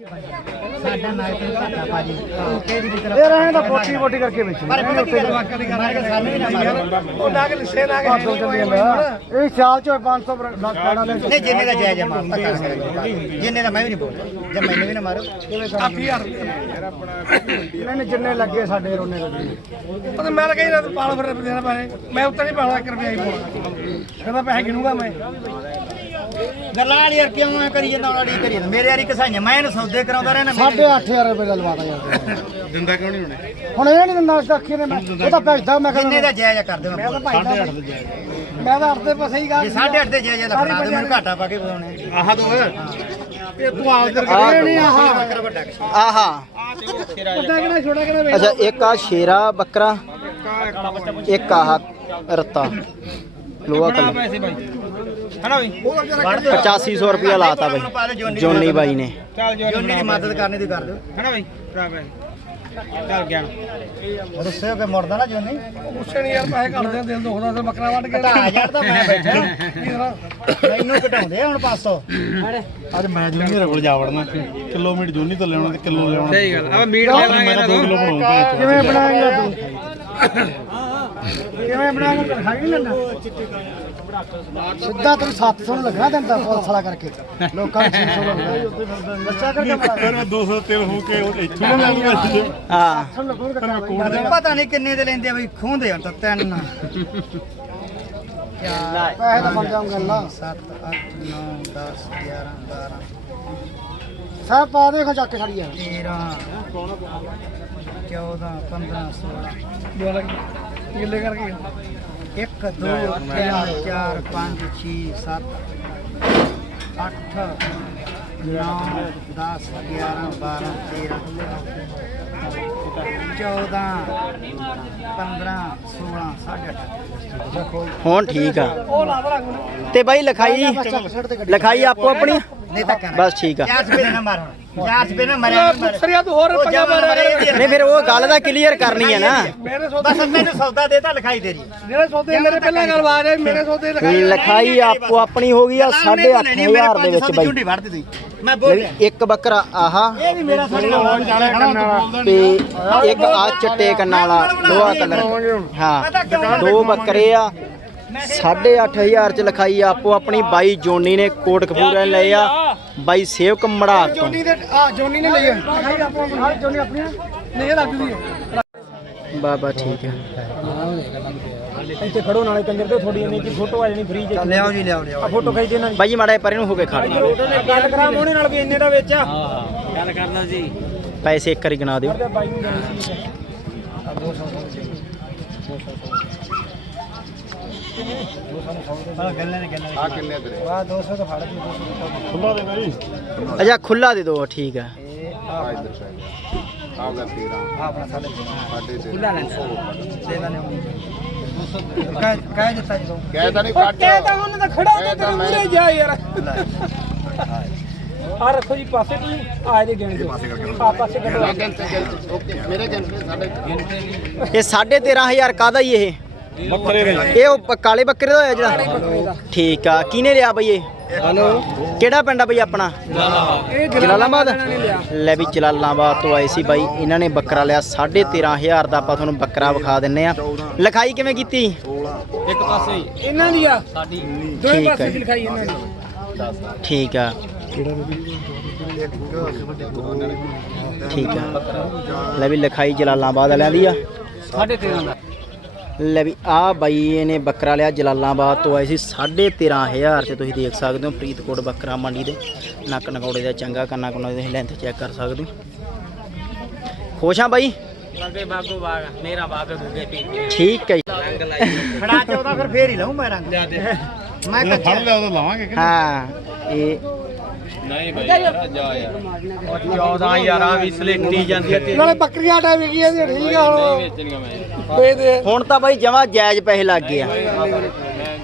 ਸਾਡਾ ਤੇ ਘਾਟਾ ਭਾਜੀ। ਕਿਹੜੀ ਵੀ ਤਰ੍ਹਾਂ ਇਹ ਰਹੇ ਤਾਂ ਪੋਟੀ ਪੋਟੀ ਕਰਕੇ ਵੇਚੀ ਪਰ ਪਤਾ ਕੀ ਗੱਲ ਵਾਕਾ ਦੀ ਗੱਲ ਸਾਨੂੰ ਵੀ ਨਾ ਮਾਰੋ ਉਹ ਨਾਗ ਲਿਸੇ ਨਾਗ ਇਹ ਸਾਲ ਚ 500 ਲੱਖ ਖਾਣਾ ਲੈ ਨਹੀਂ ਜਿੰਨੇ ਦਾ ਜਾਇਜ਼ ਮਾਰ ਨਾ ਕਰੇ ਜਿੰਨੇ ਦਾ ਮੈਂ ਵੀ ਨਹੀਂ ਬੋਲਦਾ। ਜੇ ਮੈਨੂੰ ਵੀ ਨਾ ਮਾਰੋ। ਕਾਫੀ ਯਾਰ ਨਹੀਂ ਨਹੀਂ ਜਿੰਨੇ ਲੱਗੇ ਸਾਡੇ ਰੋਨੇ ਲੱਗੇ। ਪਤਾ ਮੈਂ ਤਾਂ ਕਹੀ ਨਾ ਪਾਲ ਫਿਰ ਦੇਣਾ ਪੈਸੇ ਮੈਂ ਉੱਤੇ ਨਹੀਂ ਪਾਣਾ 1 ਰੁਪਿਆ ਹੀ ਪਾਉਣਾ। ਕਹਿੰਦਾ ਪੈਸੇ ਗਿਣੂਗਾ ਮੈਂ। ਗੱਲਾਂ ਯਾਰ ਕਿਉਂ ਐ ਕਰੀ ਜਾਂਦਾ ਉਹਨਾਂ ਕਰੀ ਜਾਂਦਾ? ਮੇਰੇ ਯਾਰੀ ਕਸਾਈਆਂ ਮੈਂ ਇਹਨੂੰ ਸੌਦੇ ਕਰਾਉਂਦਾ ਰਹਿਣਾ ਸਾਢੇ 8000 ਰੁਪਏ ਦਾ ਲਵਾਤਾ ਯਾਰ ਦਿੰਦਾ ਕਿਉਂ ਨਹੀਂ ਹੁਣੇ? ਹੁਣ ਇਹ ਨਹੀਂ ਦਿੰਦਾ ਤੱਕ ਇਹਨੇ ਮੈਂ ਉਹ ਤਾਂ ਭੇਜਦਾ ਮੈਂ ਕਹਿੰਦਾ ਦਾ ਜਾਇਜ਼ ਕਰ ਦੇ ਮੈਂ ਸਾਢੇ 8 ਦੇ ਮੈਂ ਤਾਂ 8 ਦੇ ਪਾਸੇ ਹੀ ਗਾ ਜੇ 8.5 ਦੇ ਜਾਇਜ਼ ਦਾ ਫੜਾ ਦੇ ਮੈਨੂੰ ਘਾਟਾ ਪਾ ਕੇ ਬੁਲਾਉਣੇ ਆਹ ਦੋ ਇਹ ਤੂੰ ਆਲ ਕਰ ਇਹ ਨਹੀਂ ਆਹ। ਬੱਕਰਾ ਵੱਡਾ ਕਿਸਾ ਆਹਾ। ਵੱਡਾ ਕਿਹੜਾ ਛੋਟਾ ਕਿਹੜਾ ਅੱਛਾ ਇੱਕ ਆ ਸ਼ੇਰਾ ਬੱਕਰਾ ਇੱਕ ਆਹ ਰੱਤਾ। ਲੋਹਾ ਕਲਰ ਪੈਸੇ ਬਾਈ ਹਨਾ ਬਈ? 8500 ਰੁਪਇਆ ਲਾਤਾ ਬਾਈ ਜੋਨੀ ਬਾਈ ਨੇ। ਚੱਲ ਜੋਨੀ ਦੀ ਮਦਦ ਕਰਨੀ ਦੀ ਕਰ ਦਿਓ। ਹਨਾ ਬਈ? ਚੱਲ ਗਿਆ ਹੋ ਕੇ ਮੁੜਦਾ ਨਾ ਜੋਨੀ। ਗੁੱਸੇ ਨਹੀਂ ਯਾਰ ਪੈਸੇ ਕੱਢਦੇ ਦਿਲ ਦੁਖਦਾ ਤੇ ਬੱਕਰਾ ਵੱਢ ਕੇ ਘਟਾ ਹਜ਼ਾਰ ਤਾਂ ਮੈਂ ਬੈਠਾ? ਮੈਨੂੰ ਘਟਾਉਂਦੇ ਹੁਣ 500 ਅੱਜ ਮੈਂ ਜੂਨੀ ਮੇਰੇ ਕੋਲ ਜਾ ਵੜਨਾ ਕਿਲੋ ਮੀਟ ਜੂਨੀ ਤੋਂ ਲਿਆਉਣਾ ਤੇ ਕਿਲੋ ਲਿਆਉਣਾ। ਸਹੀ ਗੱਲ ਆ। ਮੀਟ ਲੈ ਲਾਂਗੇ ਮੈਂ 2 ਕਿਲੋ ਬਣਾਉਂਗਾ ਕਿਵੇਂ ਬਣਾਏਗਾ ਤੂੰ? ਕਿਵੇਂ ਨਹੀਂ ਸਿੱਧਾ ਤੈਨੂੰ 700 ਨੂੰ ਲੱਗਣਾ ਦਿੰਦਾ ਪੁਲਿਸ ਵਾਲਾ ਕਰਕੇ। ਲੋਕਾਂ ਨੂੰ 600 ਲੱਗਦਾ ਬੱਚਾ ਕਰਕੇ ਫਿਰ ਮੈਂ 200 ਤੇਲ ਹੋ ਕੇ ਉਹ ਇੱਥੋਂ ਨਾ ਲੈ ਲੂਗਾ ਹਾਂ। ਪਤਾ ਨਹੀਂ ਕਿੰਨੇ ਦੇ ਲੈਂਦੇ ਆ ਬਈ ਖੋਂਦੇ ਹੁਣ ਤਾਂ ਤਿੰਨ। ਪੈਸੇ ਤਾਂ ਬਣ ਜਾਊਗਾ ਅੱਲਾ 7 8 9 10 11 12 ਸਭ ਪਾ ਦੇ ਖਾ ਚੱਕ ਖੜੀ ਯਾਰ 13 14 15 16 ਗਿੱਲੇ ਕਰਕੇ 1 2 3 4 5 6 7 8 9 10 11 12 13 14 15 16 18 ਹੁਣ ਠੀਕ ਆ। ਤੇ ਬਾਈ ਲਿਖਾਈ ਲਿਖਾਈ ਆਪੋ ਆਪਣੀ। ਨਹੀਂ ਤਾਂ ਕਹਿਣਾ ਬਸ ਠੀਕ ਆ। ਚਾਰ ਸਪੇਰੇ ਨਾ ਮਾਰ ਹੁਣ ਚਾਰ ਸਪੇਰੇ ਨਾ ਮਰਿਆ ਨਹੀਂ ਮਰਿਆ। ਸਰੀਆ ਤੂੰ ਹੋਰ ਉਹ ਪੰਗਾ ਜਮਾ ਮਾਰਿਆ ਨਹੀਂ ਫਿਰ ਉਹ ਗੱਲ ਦਾ ਕਲੀਅਰ ਕਰਨੀ ਹੈ ਨਾ। ਮੇਰੇ ਸੌਦੇ ਬਸ ਮੈਨੂੰ ਸੌਦਾ ਦੇਤਾ ਲਿਖਾਈ ਤੇਰੀ। ਜਿਹੜੇ ਸੌਦੇ ਮੇਰੇ ਪਹਿਲਾਂ ਗੱਲ ਬਾਤ ਹੈ ਮੇਰੇ ਸੌਦੇ ਲਿਖਾਈ ਲਿਖਾਈ ਆਪੋ ਆਪਣੀ ਹੋ ਗਈ ਆ 8500 ਦੇ ਵਿੱਚ ਬਾਈ। ਝੁੰਡੀ ਵੜਦੀ ਤੁਸੀਂ ਮੈਂ ਬੋਲ ਇੱਕ ਬੱਕਰਾ ਆਹਾ। ਇਹ ਵੀ ਮੇਰਾ ਸਾਡੇ ਨਾਲ ਤੇ ਇੱਕ ਆ ਚਿੱਟੇ ਕੰਨਾਂ ਵਾਲਾ ਲੋਹਾ ਕਲਰ। ਹਾਂ ਦੋ ਬੱਕਰੇ ਆ। 8500 ਚ ਲਿਖਾਈ ਆਪੋ ਆਪਣੀ ਬਾਈ ਜੋਨੀ ਨੇ ਕੋਟ ਕਪੂਰੇ ਨੇ ਲਏ ਆ ਬਾਈ ਸੇਵਕ ਮੜਾਕ ਤੋਂ। ਜੋਨੀ ਦੇ ਆ ਜੋਨੀ ਨੇ ਲਈ ਹੈ ਲਿਖਾਈ ਆਪੋ ਆਪਣੀ ਜੋਨੀ ਆਪਣੀ ਨਹੀਂ ਲੱਗਦੀ ਬਾਬਾ ਠੀਕ ਹੈ ਇੱਥੇ ਖੜੋ ਨਾਲੇ ਕੰਜਰ ਤੇ ਥੋੜੀ ਇੰਨੀ ਜੀ ਫੋਟੋ ਆ ਜਾਣੀ ਫ੍ਰੀ ਚ। ਲਿਆਓ ਜੀ ਲਿਆਓ ਲਿਆਓ। ਫੋਟੋ ਖਿੱਚ ਦੇਣਾ ਬਾਈ ਜੀ ਮਾੜਾ ਪਰੇ ਨੂੰ ਹੋ ਕੇ ਖੜ ਗੱਲ ਕਰਾ ਮੋਹਣੇ ਨਾਲ ਵੀ ਇੰਨੇ ਦਾ ਵਿੱਚ ਆ। ਗੱਲ ਕਰਦਾ ਜੀ। ਪੈਸੇ ਇੱਕ ਵਾਰੀ ਗਿਣਾ ਦਿਓ। ਬਾਈ ਨੂੰ ਆ ਕਿੰਨੇ ਤੇਰੇ? ਆ 200 ਤਾਂ ਫੜ ਦੇ 200 ਖੁੱਲਾ ਦੇ ਬਾਈ। ਅੱਛਾ ਖੁੱਲਾ ਦੇ ਦਿਓ ਠੀਕ ਹੈ। ਆਪਣਾ ਸਾਡੇ ਸਾਡੇ ਖੁੱਲਾ ਲੈਂਦਾ। ਦੇ ਲੈਣੇ ਕਹਿ ਕਹਿ ਦਿੱਤਾ ਜਦੋਂ। ਕਹਿ ਤਾਂ ਉਹਨੇ ਤਾਂ ਖੜਾ ਹੋ ਤੇਰੇ ਮੂਰੇ ਜਾ ਯਾਰ। ਆ ਰੱਖੋ ਜੀ ਪਾਸੇ ਤੁਸੀਂ ਆ ਇਹਦੇ ਗਿਣ ਦਿਓ। ਆ ਪਾਸੇ ਕੱਢੋ। ਇਹ 13500 ਕਾਦਾ ਹੀ ਇਹ? ਬੱਕਰੇ ਦੇ ਇਹ ਉਹ ਕਾਲੇ ਬੱਕਰੇ ਦਾ ਹੋਇਆ ਜਿਹੜਾ? ਠੀਕ ਆ। ਕਿਹਨੇ ਲਿਆ ਬਈ ਇਹ? ਹਲੋ। ਕਿਹੜਾ ਪਿੰਡ ਆ ਬਈ ਆਪਣਾ? ਇਹ ਜਲਾਲਾਬਾਦ ਲੈ ਵੀ ਜਲਾਲਾਬਾਦ ਤੋਂ ਆਏ ਸੀ ਬਾਈ। ਇਹਨਾਂ ਨੇ ਬੱਕਰਾ ਲਿਆ। 13500 ਦਾ ਆਪਾਂ ਤੁਹਾਨੂੰ ਬੱਕਰਾ ਵਿਖਾ ਦਿੰਨੇ ਆ। ਲਿਖਾਈ ਕਿਵੇਂ ਕੀਤੀ? ਇੱਕ ਪਾਸੇ ਇਹਨਾਂ ਦੀ ਆ? ਸਾਡੀ। ਦੋਵੇਂ ਠੀਕ ਪਾਸੇ। ਦੀ ਲਿਖਾਈ ਇਹਨਾਂ ਦੀ ਠੀਕ ਆ। ਠੀਕ ਆ। ਲੈ ਵੀ ਲਿਖਾਈ ਜਲਾਲਾਬਾਦ ਵਾਲਿਆਂ ਦੀ ਆ। 13.5 ਦਾ। ਲੈ ਵੀ ਆ ਬਾਈ ਇਹਨੇ ਬੱਕਰਾ ਲਿਆ ਜਲਾਲਾਬਾਦ ਤੋਂ ਆਏ ਸੀ 13500 ਚ ਤੁਸੀਂ ਦੇਖ ਸਕਦੇ ਹੋ ਫਰੀਦਕੋਟ ਬੱਕਰਾ ਮੰਡੀ ਦੇ। ਨੱਕ ਨਕੌੜੇ ਦਾ ਚੰਗਾ ਕੰਨਾ ਕੁੰਨਾ ਦੀ ਲੈਂਥ ਚੈੱਕ ਕਰ ਸਕਦੇ ਹੋ। ਖੁਸ਼ ਆ ਬਾਈ? ਬਾਗੇ ਬਾਗੋ ਬਾਗ ਮੇਰਾ ਬਾਗ ਦੂਗੇ ਪੀ ਠੀਕ ਹੈ ਜੀ। ਰੰਗ ਲਾਈ ਖੜਾ ਚੌਦਾ ਫਿਰ ਫੇਰ ਹੀ ਲਾਉਂ ਮੈਂ ਰੰਗ ਮੈਂ ਫੜ ਕੱਚਾ। ਲਿਆ ਉਹ ਲਾਵਾਂਗੇ ਕਿ ਹਾਂ ਇਹ ਨਹੀਂ ਭਾਈ ਯਾਰ ਜਾ ਯਾਰ। 14 ਯਾਰਾਂ ਵੀ ਸਲੇਟੀ ਜਾਂਦੀ ਤੇ ਨਾਲੇ ਬੱਕਰੀਆਂ ਟਾ ਵਿਕੀ ਜਾਂਦੀ ਠੀਕ ਆ ਹੁਣ। ਵੇਚਣੀਆਂ ਮੈਂ। ਦੇ ਦੇ। ਹੁਣ ਤਾਂ ਬਾਈ ਜਮਾ ਜਾਇਜ਼ ਪੈਸੇ ਲੱਗ ਗਏ ਆ।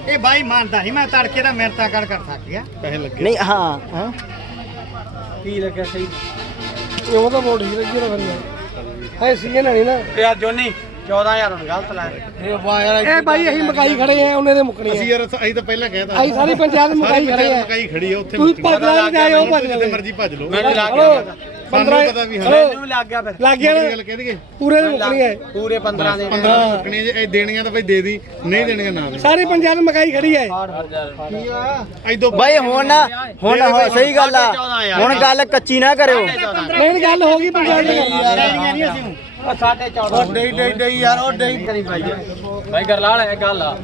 ਇਹ ਬਾਈ ਮੰਨਦਾ ਨਹੀਂ ਮੈਂ ਤੜਕੇ ਦਾ ਮਿਹਨਤਾਂ ਕਰ ਕਰ ਥੱਕ ਗਿਆ। ਪੈਸੇ ਲੱਗੇ। ਨਹੀਂ ਹਾਂ। ਹਾਂ। ਕੀ ਲੱਗਿਆ ਸਹੀ? ਉਹ ਤਾਂ ਬੋਲ ਠੀਕ ਲੱਗੀ ਨਾ ਫਿਰ ਹੈ ਸੀਜ਼ਨ ਨਹੀਂ ਨਾ। ਯਾਰ ਜੋਨੀ। 14000 ਹੁਣ ਗਲਤ ਲਾਇਆ ਇਹ ਵਾਹ ਯਾਰ ਇਹ ਬਾਈ ਅਸੀਂ ਮਕਾਈ ਖੜੇ ਆ ਉਹਨੇ ਦੇ ਮੁੱਕਣੀ ਅਸੀਂ ਯਾਰ ਅਸੀਂ ਤਾਂ ਪਹਿਲਾਂ ਕਹਿਤਾ ਅਸੀਂ ਸਾਰੀ ਪੰਚਾਇਤ ਮਕਾਈ ਖੜੇ ਆ ਮਕਾਈ ਖੜੀ ਆ ਉੱਥੇ ਤੁਸੀਂ ਭੱਜ ਲੈ ਜਾਏ ਉਹ ਭੱਜ ਜਿੱਥੇ ਲੈ ਮਰਜ਼ੀ ਭੱਜ ਲਓ ਮੈਨੂੰ ਲੱਗ ਹਲੋ ਗਿਆ ਸਾਨੂੰ ਪਤਾ ਵੀ ਹਾਂ ਮੈਨੂੰ ਲੱਗ ਗਿਆ ਫਿਰ ਲੱਗ ਗਿਆ ਗੱਲ ਨਾ ਕਹਿ ਦਈਏ ਪੂਰੇ ਦੀ ਮੁੱਕਣੀ ਹੈ ਪੂਰੇ 15 ਦੇ 15 ਮੁੱਕਣੀਆਂ ਜੇ ਇਹ ਦੇਣੀਆਂ ਤਾਂ ਬਈ ਦੇ ਦੀ ਨਹੀਂ ਦੇਣੀਆਂ ਨਾ ਦੇ ਸਾਰੀ ਪੰਜਾਬ ਮਕਾਈ ਖੜੀ ਹੈ ਐਦੋਂ ਬਾਈ ਹੁਣ ਨਾ ਹੁਣ ਹੁਣ ਸਹੀ ਗੱਲ ਆ ਹੁਣ ਗੱਲ ਕੱਚੀ ਨਾ ਕਰਿਓ ਨਹੀਂ ਗੱਲ ਹੋ ਗਈ ਪੰਜਾਬ ਦੀ 14 ਡਈ ਡਈ ਡਈ ਯਾਰ ਉਹ ਡਈ ਕਰੀ ਭਾਈ। ਭਾਈ ਗਰਲਾਲ ਇਹ ਗੱਲ ਆ।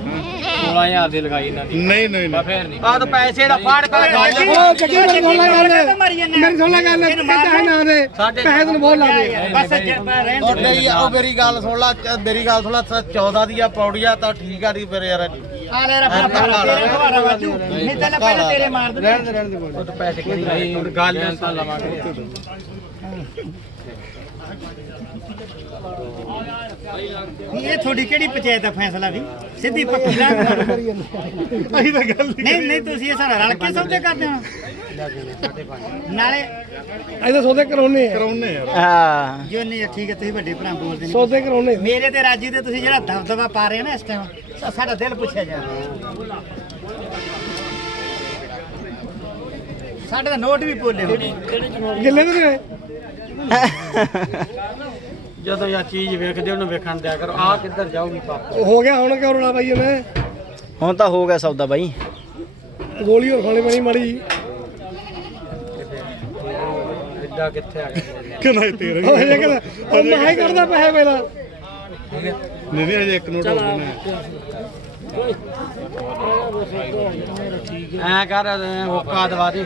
16000 ਦੀ ਲਗਾਈ ਇਹਨਾਂ ਦੀ। ਨਹੀਂ ਨਹੀਂ ਨਹੀਂ। ਫੇਰ ਨਹੀਂ। ਆ ਤਾਂ ਪੈਸੇ ਦਾ ਫਾੜ ਕੇ ਗੱਲ ਉਹ ਜੱਗੀ ਮੇਰੀ ਸੁਣ ਲੈ ਗੱਲ। ਮੇਰੀ ਸੁਣ ਲੈ ਗੱਲ। ਕਹਿੰਦਾ ਹੈ ਨਾ ਦੇ। ਪੈਸੇ ਤੈਨੂੰ ਬਹੁਤ ਲੱਗਦੇ। ਉਹ ਡਈ ਉਹ ਮੇਰੀ ਗੱਲ ਸੁਣ ਲਾ ਚ- ਮੇਰੀ ਗੱਲ ਸੁਣ ਲਾ 14 ਦੀ ਆ ਪੌੜੀਆ ਤਾਂ ਠੀਕ ਆ ਦੀ ਫਿਰ ਯਾਰ। ਆ ਲੈ ਰੱਬਾ ਤੇਰੇ ਖਵਾਰਾ ਵਾਜੂ ਨਹੀਂ ਤਾਂ ਪਹਿਲਾਂ ਤੇਰੇ ਮਾਰ ਦੇ ਰਹਿਣ ਦੇ ਰਹਿਣ ਦੇ ਉਹ ਤਾਂ ਪੈਸੇ ਕਿਹੜੀ ਗੱਲ ਤਾਂ ਲਵਾਂਗੇ। ਇਹ ਤੁਹਾਡੀ ਕਿਹੜੀ ਪੰਚਾਇਤ ਦਾ ਫੈਸਲਾ ਵੀ? ਸਿੱਧੀ ਪੱਕੀ ਲਾ ਅਹੀਂ ਤਾਂ ਗੱਲ ਨਹੀਂ ਨਹੀਂ ਤੁਸੀਂ ਇਹ ਸਾਰਾ ਰਲ ਕੇ ਸੌਦੇ ਕਰਦੇ ਹੋ? ਨਾਲੇ ਇਹਦੇ ਸੌਦੇ ਕਰਾਉਣੇ ਆ ਕਰਾਉਨੇ ਯਾਰ ਹਾਂ। ਜੋ ਨਹੀਂ ਠੀਕ ਹੈ ਤੁਸੀਂ ਵੱਡੇ ਭਰਾ ਬੋਲਦੇ ਨੇ ਸੌਦੇ ਕਰਾਉਣੇ ਮੇਰੇ ਤੇ ਰਾਜੀ ਤੇ ਤੁਸੀਂ ਜਿਹੜਾ ਦਬਦਬਾ ਪਾ ਰਹੇ ਹੋ ਨਾ ਇਸ ਟਾਈਮ ਸਾਡਾ ਦਿਲ ਪੁੱਛਿਆ ਜਾ ਸਾਡੇ ਦਾ ਨੋਟ ਵੀ ਬੋਲੇ ਗਿੱਲੇ ਨੇ ਜਦੋਂ ਇਹ ਚੀਜ਼ ਵੇਖਦੇ ਉਹਨੂੰ ਵੇਖਣ ਦਿਆ ਕਰੋ। ਆ ਕਿੱਧਰ ਜਾਊਗੀ ਪਾਪ? ਹੋ ਗਿਆ ਹੁਣ ਕਿਉਂ ਰੋਣਾ ਪਾਈ ਉਹਨੇ? ਹੁਣ ਤਾਂ ਹੋ ਗਿਆ ਸੌਦਾ ਬਾਈ। ਗੋਲੀ ਹੋਰ ਖਾਣੀ ਪੈਣੀ ਮਾੜੀ। ਇੱਡਾ ਕਿੱਥੇ ਆ ਗਿਆ? ਕਿੰਨਾ ਤੇਰੇ ਉਹ ਇਹ ਕਹਿੰਦਾ ਉਹ ਮੈਂ ਹੀ ਕਰਦਾ ਪੈਸੇ ਪਹਿਲਾਂ। ਨਹੀਂ ਨਹੀਂ ਅਜੇ ਇੱਕ ਨੋਟ ਹੋ। ਜਾਣਾ ਐ ਕਰ ਹੋਕਾ ਦਵਾ ਦੇ।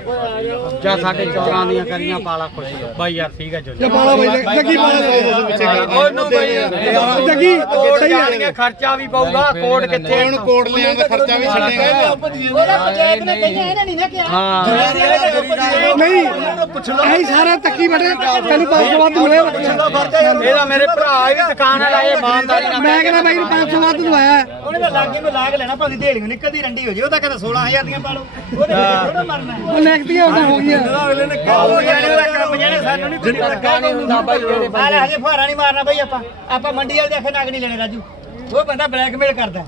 ਜਾਂ ਸਾਡੇ 14 ਦੀਆਂ ਕਰੀਆਂ ਪਾਲਾ ਖੁਸ਼ ਬਾਈ ਯਾਰ ਠੀਕ ਹੈ ਜੋ ਜੇ ਪਾਲਾ ਬਾਈ ਜੱਗੀ ਪਾਲਾ ਉਹਨੂੰ ਬਾਈ ਜੱਗੀ ਸਹੀ ਹੈ ਖਰਚਾ ਵੀ ਪਊਗਾ ਕੋਟ ਕਿੱਥੇ ਹੁਣ ਕੋਟ ਲਿਆਂ ਦਾ ਖਰਚਾ ਵੀ ਛੱਡੇਗਾ ਉਹਦਾ ਪੰਚਾਇਤ ਨੇ ਕਹੀਆਂ ਇਹਨਾਂ ਨਹੀਂ ਨਾ ਕਿਹਾ। ਹਾਂ। ਨਹੀਂ ਅਸੀਂ ਸਾਰਾ ਤੱਕੀ ਬੜੇ ਤੈਨੂੰ 500 ਵੱਧ ਮਿਲੇ ਇਹਦਾ ਮੇਰੇ ਭਰਾ ਵੀ ਦੁਕਾਨ ਵਾਲਾ ਇਹ ਇਮਾਨਦਾਰੀ ਨਾਲ ਮੈਂ ਕਹਿੰਦਾ ਬਾਈ ਨੂੰ 500 ਵੱਧ ਦਵਾਇਆ। ਉਹਨੇ ਤਾਂ ਲਾਗੇ ਨੂੰ ਲਾਗ ਲੈਣਾ ਭਾਵੇਂ ਨੂੰ ਨਿਕਲਦੀ ਰੰਡੀ ਹੋ ਜੇ ਉਹ ਤਾਂ ਕਹਿੰਦਾ 16000 ਦੀਆਂ ਪਾ ਲਓ। ਉਹਦੇ ਵਿੱਚ ਥੋੜਾ ਮਰਨਾ ਹੈ। ਉਹ ਨੈਕਟੀਆਂ ਉਹਦਾ ਹੋ ਗਈਆਂ ਉਹ ਜਿਹੜੇ ਦਾ ਕੰਮ ਜਿਹੜੇ ਸਾਨੂੰ ਨਹੀਂ ਪਤਾ ਨਹੀਂ ਹੁੰਦਾ ਬਾਈ ਜਿਹੜੇ ਹਜੇ ਫੁਹਾਰਾ ਨਹੀਂ ਮਾਰਨਾ ਬਈ ਆਪਾਂ। ਆਪਾਂ ਮੰਡੀ ਵਾਲੇ ਦੇ ਅੱਖੇ ਨਗ ਨਹੀਂ ਲੈਣੇ ਰਾਜੂ। ਉਹ ਬੰਦਾ ਬਲੈਕਮੇਲ ਕਰਦਾ।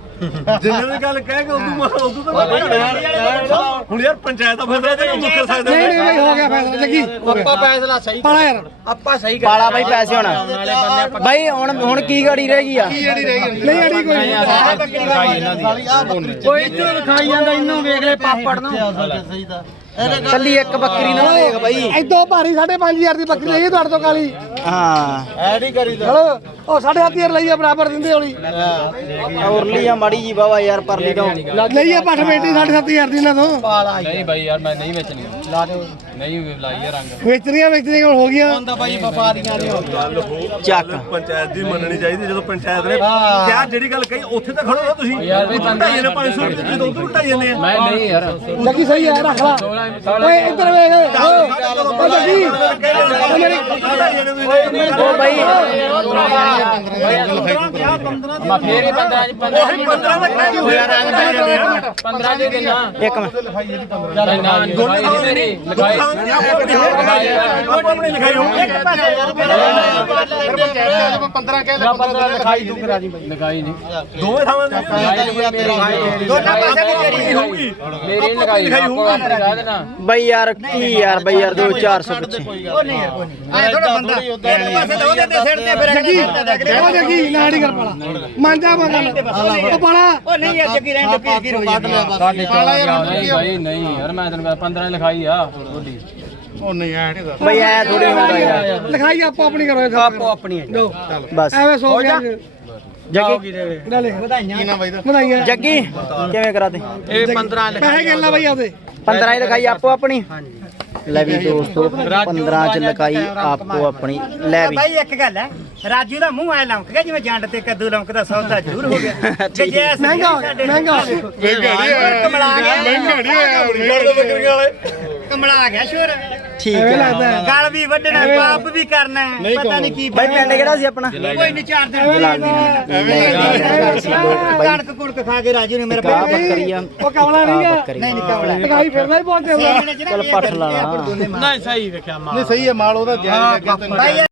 ਜਿੰਨੇ ਦੀ ਗੱਲ ਕਹਿ ਕੇ ਉਦੋਂ ਮਾਰ ਉਦੋਂ ਤਾਂ ਹੁਣ ਯਾਰ ਪੰਚਾਇਤ ਦਾ ਫੈਸਲਾ ਤੇ ਮੁੱਕਰ ਸਕਦੇ। ਨਹੀਂ ਨਹੀਂ ਨਹੀਂ ਹੋ ਗਿਆ ਫੈਸਲਾ ਗਿਆ ਆਪਾਂ ਫੈਸਲਾ ਸਹੀ ਪਾਲਾ ਯਾਰ। ਆਪਾਂ ਸਹੀ ਪਾਲਾ ਬਾਈ ਪੈਸੇ ਹੁਣ। ਬਾਈ ਹੁਣ ਹੁਣ ਕੀ ਗਾੜੀ ਰਹਿ ਗਈ ਆ? ਨਹੀਂ ਅੜੀ ਕੋਈ ਨਹੀਂ ਕੋਈ ਇੱਧਰ ਲਿਖਾਈ ਜਾਂਦਾ ਇਹਨੂੰ ਵੇਖ ਲੈ ਪਾਪੜ ਨੂੰ ਕੱਲੀ ਇੱਕ ਬੱਕਰੀ ਨਾ ਦੇਖ ਬਾਈ। ਐਦੋਂ ਭਾਰੀ 5500 ਦੀ ਬੱਕਰੀ ਲਈ ਤੁਹਾਡੇ ਤੋਂ ਕਾਲੀ। ਹਾਂ ਐ ਨਹੀਂ ਕਰੀਦਾ ਚਲੋ ਉਹ 7500 ਲਈ ਆ ਬਰਾਬਰ ਦਿੰਦੇ ਹੋਣੀ ਉਰਲੀ ਆ ਮਾੜੀ ਜੀ ਬਾਵਾ ਯਾਰ ਪਰਲੀ ਤੋਂ ਲਈ ਆ ਪੱਠ ਬੇਟੀ 7500 ਦੀ ਇਹਨਾਂ ਤੋਂ ਨਹੀਂ ਬਾਈ ਯਾਰ ਮੈਂ ਨਹੀਂ ਵੇਚਣੀ ਲਾ ਦਿਓ ਨਹੀਂ ਲਾਈਏ ਰੰਗ ਵੇਚਣੀਆਂ ਵੇਚਣੀਆਂ ਹੁਣ ਹੋ ਗਈਆਂ ਹੁੰਦਾ ਬਾਈ ਵਪਾਰੀਆਂ ਨੇ ਹੋ ਗਿਆ ਚੱਕ ਪੰਚਾਇਤ ਦੀ ਮੰਨਣੀ ਚਾਹੀਦੀ ਜਦੋਂ ਪੰਚਾਇਤ ਨੇ ਕਿਹਾ ਜਿਹੜੀ ਗੱਲ ਕਹੀ ਉੱਥੇ ਤਾਂ ਖੜੋ ਨਾ ਤੁਸੀਂ ਯਾਰ ਵੀ ਉੱਥੇ ਢਾਈ ਨੇ 500 ਰੁਪਏ ਤੁਸੀਂ ਦੋ ਢਾਈ ਜਾਂਦੇ ਆ ਮੈਂ ਨਹੀਂ ਯਾਰ ਜੱਗੀ ਸਹੀ ਹੈ ਰੱਖ ਲਾ ਓਏ ਇੱਧਰ ਵੇਖ ਓ ਜੱਗੀ ਓ ਮੇਰੀ ਉਹ ਬਾਈ ਮੈਂ ਫੇਰ ਹੀ 15 ਚ 15 ਉਹੀ 15 ਦਾ ਕਹਿ ਕੇ ਹੋਇਆ ਰੰਗ ਦੇ ਜਾਂਦੇ ਆ 15 ਦੇ ਦੇਣਾ ਇੱਕ ਮਿੰਟ ਚੱਲ ਨਾ ਲਿਖਾਈ ਨਹੀਂ ਤੇਰੀ ਲਿਖਾਈ ਆਪੋ ਆਪਣੀ ਲਿਖਾਈ ਹੋਊਗੀ ਇੱਕ ਪਾਸੇ ਯਾਰ ਮੇਰਾ 15 ਕਹਿ ਜਾਂ 15 ਲਿਖਾਈ ਤੂੰ ਕਰਾ ਦੀ ਬਾਈ ਲਿਖਾਈ ਨਹੀਂ ਦੋਵੇਂ ਥਾਵਾਂ ਤੇ ਦੋਨਾਂ ਪਾਸੇ ਦੀ ਤੇਰੀ ਹੋਊਗੀ ਮੇਰੀ ਲਿਖਾਈ ਆਪੋ ਆਪਣੀ ਕਰਾ ਦੇਣਾ ਬਾਈ ਯਾਰ ਕੀ ਯਾਰ ਬਾਈ ਯਾਰ 2400 ਪਿੱਛੇ। ਉਹ ਨਹੀਂ ਯਾਰ ਕੋਈ ਨਹੀਂ। ਐ ਥੋੜਾ ਬੰਦਾ। ਇੱਕ ਪਾਸੇ ਤਾਂ ਉਹਦੇ ਤੇ ਸਿਰ ਤੇ ਫਿਰ ਜੱਗੀ ਅਗਲੇ ਓ ਜੱਗੀ ਨਾੜੀ ਕਰ ਪਾਲਾ। ਮੰਜਾ ਮੰਗਾ ਉਹ ਪਾਲਾ। ਉਹ ਨਹੀਂ ਯਾਰ ਜੱਗੀ ਰਹਿਣ ਤੋਂ ਕੀ ਕੀ ਹੋ ਜਾਂਦੀ ਸਾਡੇ ਨਹੀਂ ਬਾਈ ਨਹੀਂ ਯਾਰ ਮੈਂ ਤੈਨੂੰ 15 ਲਿਖਾਈ ਆ ਬੋਲੀ। ਉਹ ਨਹੀਂ ਐ ਨਹੀਂ ਦੱਸ। ਬਾਈ ਐ ਥੋੜੀ ਹੁੰਦਾ ਯਾਰ। ਲਿਖਾਈ ਆਪੋ ਆਪਣੀ ਕਰੋ ਇਹ ਆਪੋ ਆਪਣੀ ਬਸ ਐਵੇਂ ਸੋ ਗਿਆ ਜੱਗੀ। ਵਧਾਈਆਂ। ਜੱਗੀ ਕਿਵੇਂ ਕਰਾਤੇ? ਇਹ 15 ਲਿਖਾਈ ਪੈਸੇ ਬਾਈ ਆਪਦੇ। 15 ਹੀ ਲਿਖਾਈ ਆਪੋ ਆਪਣੀ। ਲੈ ਵੀ ਦੋਸਤੋ 15 ਚ ਲਿਖਾਈ ਆਪੋ ਆਪਣੀ ਲੈ ਵੀ। ਬਾਈ ਇੱਕ ਗੱਲ ਹੈ ਰਾਜੂ ਦਾ ਮੂੰਹ ਐ ਲੰਕ ਗਿਆ ਜਿਵੇਂ ਜੰਡ ਤੇ ਕੱਦੂ ਲੰਕਦਾ ਸੌਦਾ ਜ਼ਰੂਰ ਹੋ ਗਿਆ। ਤੇ ਜੇ ਅਸੀਂ ਮਹਿੰਗਾ ਹੋ ਗਿਆ, ਸਾਡੇ- ਮਹਿੰਗਾ ਹੋ ਗਿਆ। ਮਹਿੰਗਾ ਨਹੀਂ ਹੋਇਆ ਕਮਲਾ ਗਿਆ। ਮਹਿੰਗਾ ਨਹੀਂ ਹੋਇਆ ਬੱਕਰੀਆਂ ਵਾਲੇ ਕਮਲਾ ਗਿਆ ਸ਼ੋਰ। ਠੀਕ ਐਵੇਂ ਹੈ ਲੱਗਦਾ ਹੈ। ਗਲ ਵੀ ਵੱਢਣਾ ਪਾਪ ਵੀ ਕਰਨਾ ਹੈ ਪਤਾ ਨਹੀਂ ਕੀ ਬਾਈ ਪਿੰਡ ਕਿਹੜਾ ਸੀ ਆਪਣਾ? ਕੋਈ ਨਹੀਂ ਚਾਰ ਦਿਨ ਕਣਕ ਕੁਣਕ ਖਾ ਕੇ ਰਾਜੂ ਨੇ ਮੇਰਾ ਕਾ ਪੈਰ ਬੱਕਰੀ ਆ। ਉਹ ਕਮਲਾ ਨਹੀਂ ਆ ਬੱਕਰੀ ਨਹੀਂ ਨਹੀਂ ਕਮਲਾ। ਲਿਖਾਈ ਫਿਰਦਾ ਹੀ ਪਹੁੰਚੇ ਹੁੰਦਾ ਚਲ ਪੱਠ ਲਾ। ਨਹੀਂ ਸਹੀ ਵੇਖਿਆ ਮਾਂ। ਨਹੀਂ ਸਹੀ ਹੈ ਮਾਲ ਉਹਦਾ ਜਾਇਜ਼ ਤੈਨੂੰ। ਬਾਈ